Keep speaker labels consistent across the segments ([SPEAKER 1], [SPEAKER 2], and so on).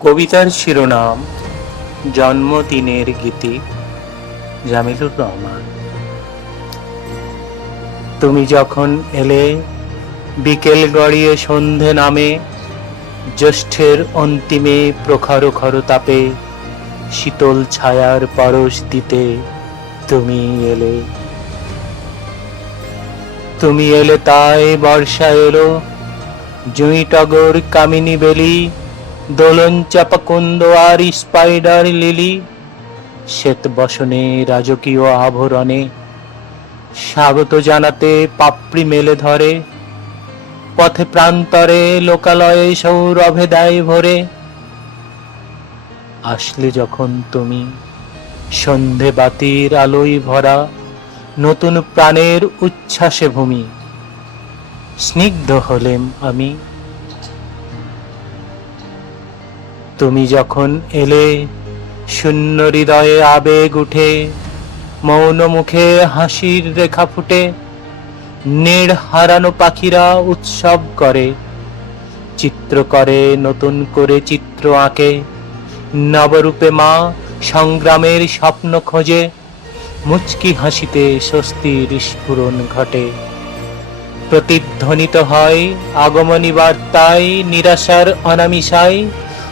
[SPEAKER 1] কবিতার শিরোনাম জন্মদিনের গীতি। জামিলুর রহমান। তুমি যখন এলে বিকেল গড়িয়ে সন্ধে নামে, জ্যৈষ্ঠের অন্তিমে প্রখর খর তাপে, শীতল ছায়ার পরশ দিতে তুমি এলে। তুমি এলে তাই বর্ষা এলো, জুঁই টগর কামিনী বেলি দোলন চাপা কুন্দ আর স্পাইডার লিলি, শ্বেত বসনে রাজকীয় আভরণে, স্বাগত জানাতে পাপড়ি মেলে ধরে, পথে প্রান্তরে লোকালয়ে সৌরভে দেয় ভরে। আসলে যখন তুমি সন্ধে বাতির আলোয় ভরা নতুন প্রাণের উচ্ছ্বাসে ভূমি, স্নিগ্ধ হলেম আমি তুমি যখন এলে শূন্য হৃদয়ে আবেগ উঠে, মৌন মুখে হাসির রেখা ফুটে, নেড় হারানো পাখিরা উৎসব করে, চিত্র করে নতুন করে চিত্র আঁকে, নবরূপে মা সংগ্রামের স্বপ্ন খোঁজে, মুচকি হাসিতে স্বস্তির স্ফুরণ ঘটে। প্রতিধ্বনিত হয় আগমনী বার্তায়, নিরাশার অনামিশায়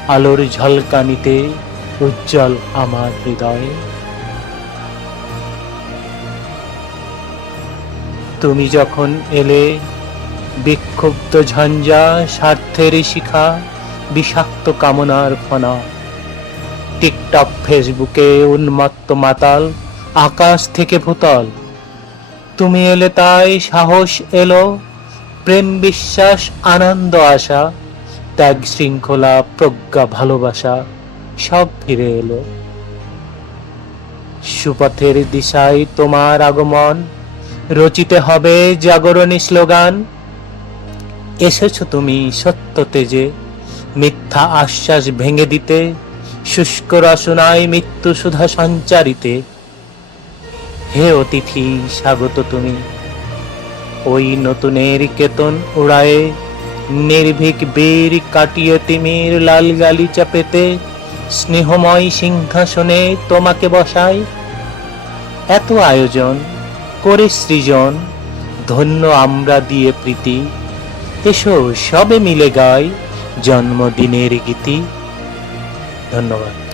[SPEAKER 1] আলোর ঝলকানিতে উজ্জ্বল আমার হৃদয়। তুমি যখন এলে, বিক্ষুব্ধ ঝঞ্ঝা, স্বার্থের শিখা, বিষাক্ত কামনার ফনা, টিকটক ফেসবুকে উন্মত্ত মাতাল, আকাশ থেকে ভূতল, তুমি এলে তাই সাহস এলো, প্রেম, বিশ্বাস, আনন্দ, আশা ত্যাগ, শৃঙ্খলা, প্রজ্ঞা, ভালোবাসা সব ফিরে এলো। সুপথের দিশায় তোমার আগমন, রচিতে হবে জাগরণী স্লোগান। এসেছ তুমি সত্য তেজে, মিথ্যা আশ্বাস ভেঙে দিতে, শুষ্ক রসনায় মৃত্যু সুধা সঞ্চারিতে। হে অতিথি, স্বাগত তুমি। ওই নতুনের কেতন উড়ায়ে নির্ভীক বীর কাটিয়ে তিমির লাল গালি চাপেতে, স্নেহময় সিংহাসনে তোমাকে বসাই। এত আয়োজন করে সৃজন, ধন্য আমরা দিয়ে প্রীতি। এসো সবে মিলে গাই জন্মদিনের গীতি। ধন্যবাদ।